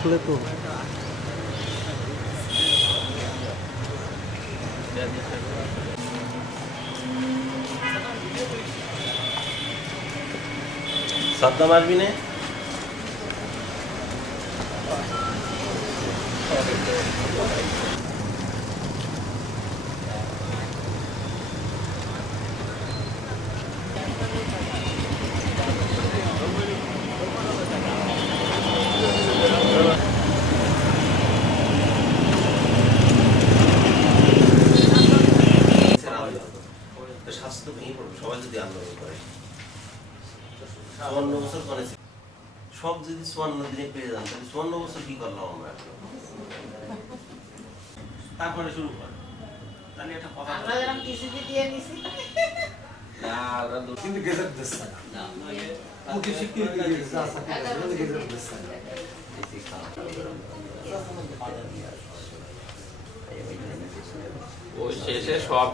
খুলে তো সাদ্দাম আসবি না? স্বাস্থ্য ভেঙে পড়বে সবাই যদি আন্দোলন করে। 54 বছর করেছে সব যদি 54 দিনে পেয়ে যান তাহলে 54 বছর কি করলাম আমরা? তারপরে শুরু কর তাহলে একটা কথা আমরা যেরকম টিসিপি দিয়ে নিছি না ওরা কিন্তু গেজেট দিচ্ছে না মুখে স্বীকৃতি দিয়েছে যা আছে গেজেট দিচ্ছে না ওই শেষে সব